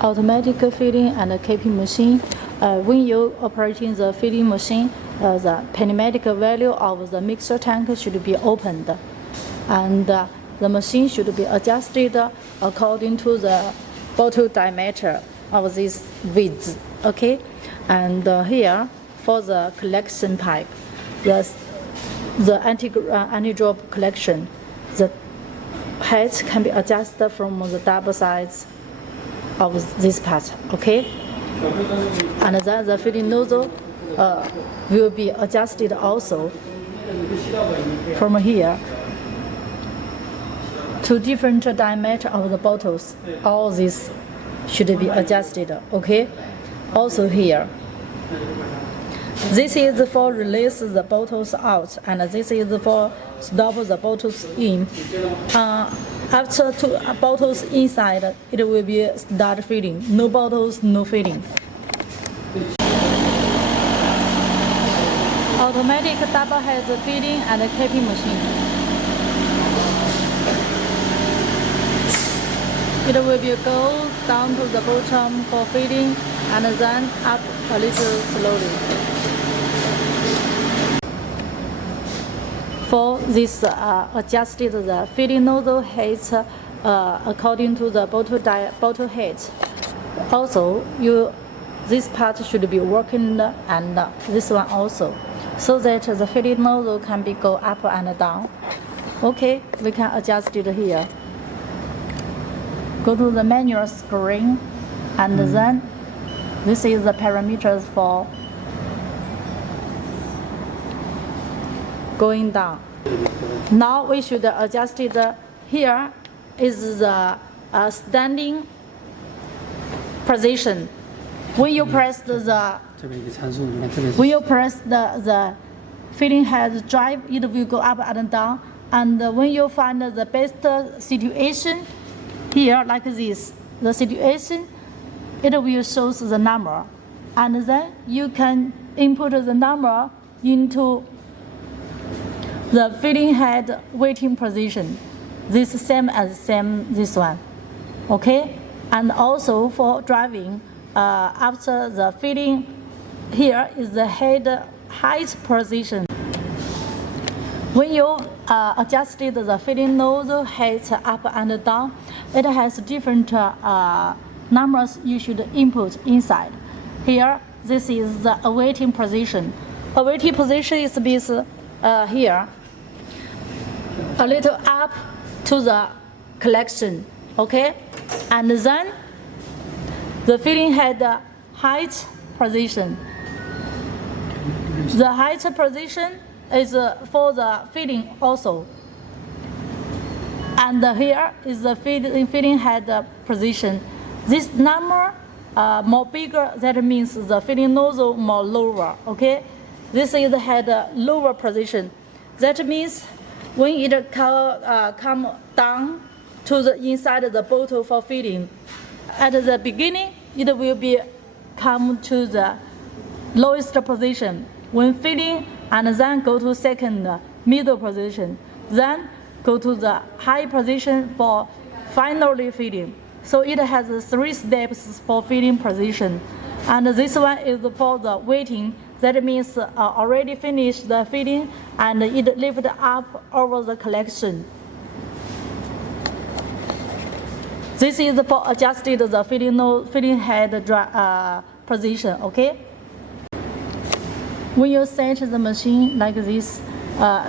Automatic feeding and keeping machine. When you operating the feeding machine, the pneumatic valve of the mixer tank should be opened, and the machine should be adjusted according to the bottle diameter of this width. Okay, and here for the collection pipe, the anti-drop collection, the height can be adjusted from the double size of this part. Okay, and then the feeding nozzle will be adjusted also from here to different diameter of the bottles. All this should be adjusted. Okay, also here, this is for release the bottles out, and this is for stop the bottles in. After 2 bottles inside, it will be start feeding. No bottles, no feeding. Automatic double head feeding and keeping machine. It will be go down to the bottom for feeding and then up a little slowly. For this adjusted the feeding nozzle height according to the bottle height. Also, this part should be working, and this one also, so that the feeding nozzle can be go up and down. Okay, we can adjust it here. Go to the manual screen, and then this is the parameters for going down. Now we should adjust it. Here is the standing position. When you press the feeding head drive, it will go up and down. And when you find the best situation, here like this, the situation, it will show the number, and then you can input the number into the feeding head waiting position. This same as this one. Okay, and also for driving, after the feeding, here is the head height position. When you adjusted the feeding nozzle height up and down, it has different numbers you should input inside. Here, this is the awaiting position. Awaiting position is this here, a little up to the collection. Okay, and then the feeding head height position. The height position is for the feeding also. And here is the feeding head position. This number more bigger, that means the feeding nozzle more lower. Okay, this is the head lower position. That means when it come down to the inside of the bottle for feeding, at the beginning it will be come to the lowest position when feeding, and then go to second middle position, then go to the high position for finally feeding. So it has 3 steps for feeding position, and this one is for the waiting. That means already finished the feeding, and it lifted up over the collection. This is for adjusted the feeding head position. Okay. When you set the machine like this,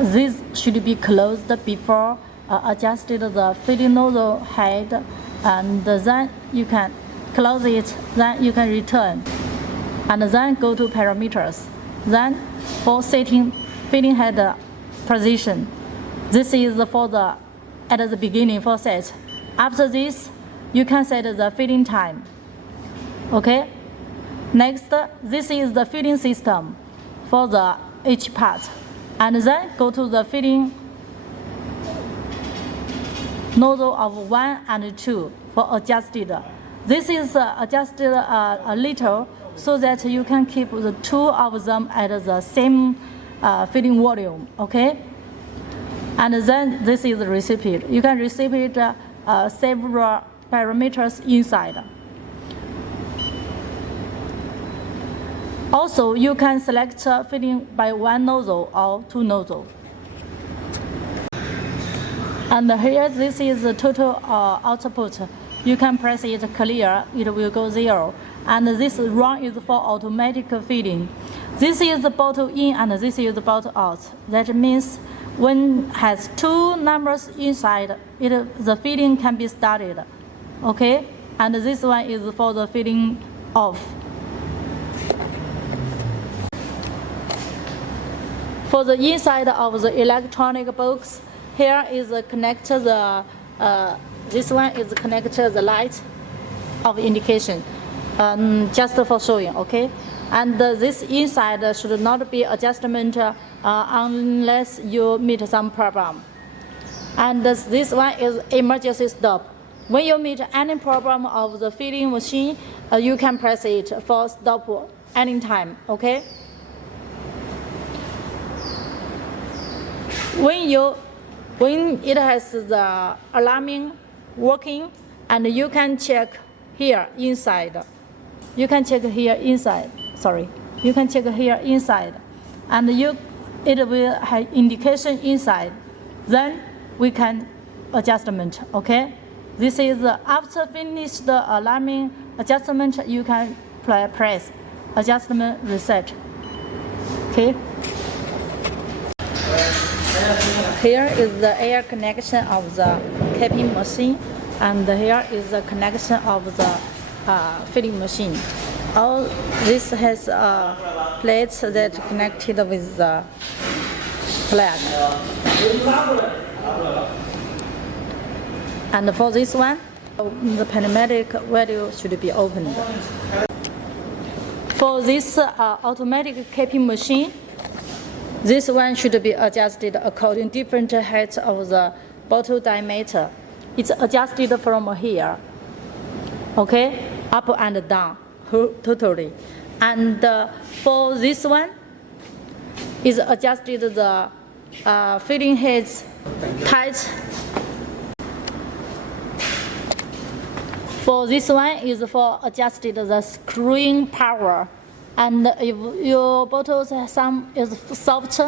this should be closed before adjusted the feeding nozzle head, and then you can close it. Then you can return, and then go to parameters. Then for setting feeding head position, this is for the at the beginning for set. After this, you can set the feeding time. Okay. Next, this is the feeding system for the each part, and then go to the feeding nozzle of 1 and 2 for adjusted. This is adjusted a little so that you can keep the 2 of them at the same feeding volume. Okay, and then this is the recipient. You can receive it several parameters inside. Also, you can select feeding by one nozzle or two nozzle. And here, this is the total output. You can press it clear, it will go 0. And this run is for automatic feeding. This is the bottle in and this is the bottle out. That means when has two numbers inside, the feeding can be started. Okay? And this one is for the feeding off. For the inside of the electronic box, here is the connector. This one is connector the light of indication, just for showing. Okay, and this inside should not be adjustment unless you meet some problem. And this one is emergency stop. When you meet any problem of the feeding machine, you can press it for stop anytime. Okay. When it has the alarming working, and you can check here inside. You can check here inside. Sorry, you can check here inside, and it will have indication inside. Then we can adjustment. Okay, this is after finish the alarming adjustment. You can press adjustment reset. Okay. Here is the air connection of the capping machine, and here is the connection of the filling machine. All this has plates that connected with the plug. And for this one, the pneumatic valve should be opened. For this automatic capping machine, this one should be adjusted according to different heights of the bottle diameter. It's adjusted from here, okay, up and down, totally. And for this one, is adjusted the filling heads tight. For this one is for adjusted the screwing power. And if your bottles some is soft,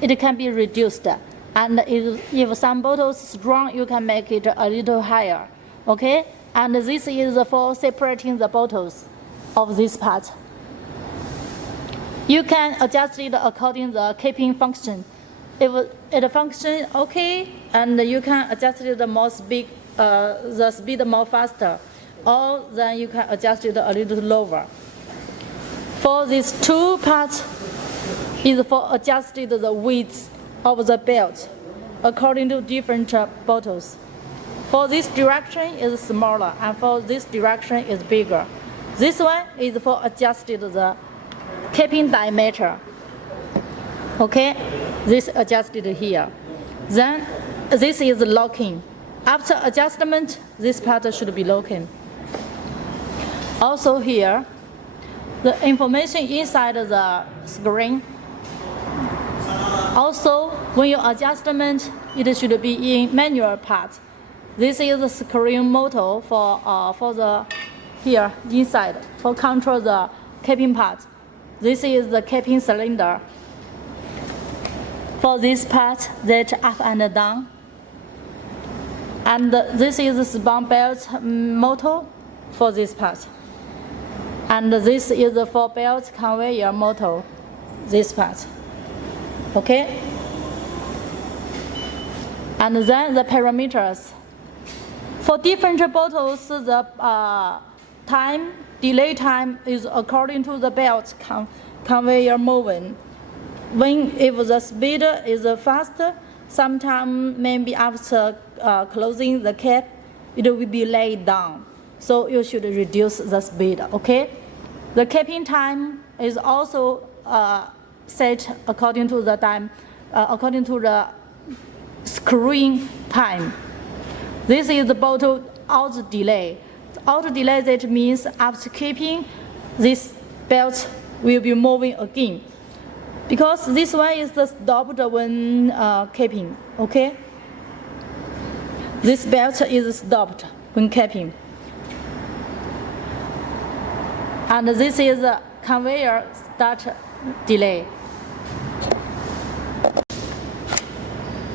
it can be reduced. And if some bottles strong, you can make it a little higher. Okay? And this is for separating the bottles of this part. You can adjust it according to the capping function. If it functions okay, and you can adjust it the speed more faster, or then you can adjust it a little lower. For these two parts is for adjusting the width of the belt according to different bottles. For this direction is smaller, and for this direction is bigger. This one is for adjusted the capping diameter. Okay, this adjusted here. Then this is locking. After adjustment, this part should be locking. Also here, the information inside the screen. Also, when you adjustment, it should be in manual part. This is the screen motor for the here inside for control the capping part. This is the capping cylinder. For this part, that up and down. And this is the span belt motor for this part. And this is the 4-belt conveyor motor, this part. Okay? And then the parameters. For different bottles, the delay time is according to the belt conveyor movement. If the speed is faster, sometimes maybe after closing the cap, it will be laid down. So you should reduce the speed, okay? The capping time is also set according to the time, according to the screwing time. This is the bottle out delay. Out delay, that means after capping, this belt will be moving again. Because this one is the stopped when capping, okay? This belt is stopped when capping. And this is conveyor start delay.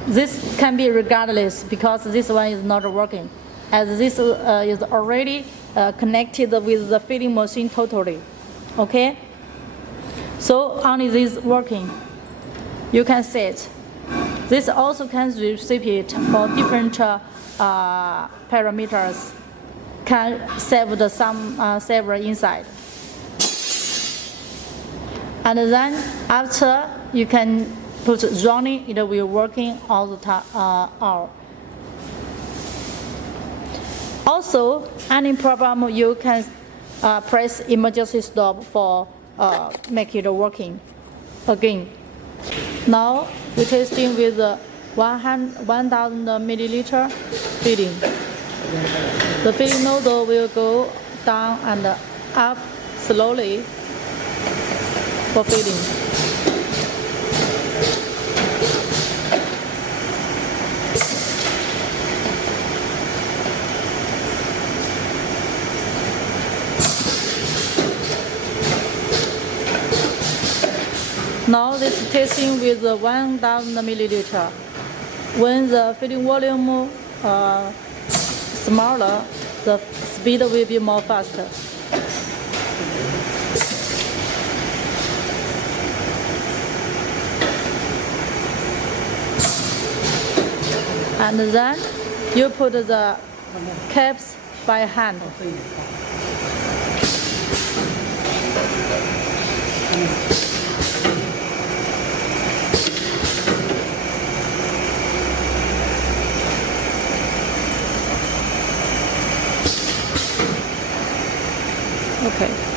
This can be regardless because this one is not working, as this is already connected with the filling machine totally. Okay? So only this working. You can see it. This also can receive it for different parameters. Can save the some saver inside. And then after you can put running, it will working all the time. Also, any problem you can press emergency stop for make it working again. Now we're testing with 1,000 milliliter filling. The filling nozzle will go down and up slowly for filling. Now this is testing with 1,000 milliliter. When the filling volume smaller, the speed will be more faster. And then you put the caps by hand. Okay.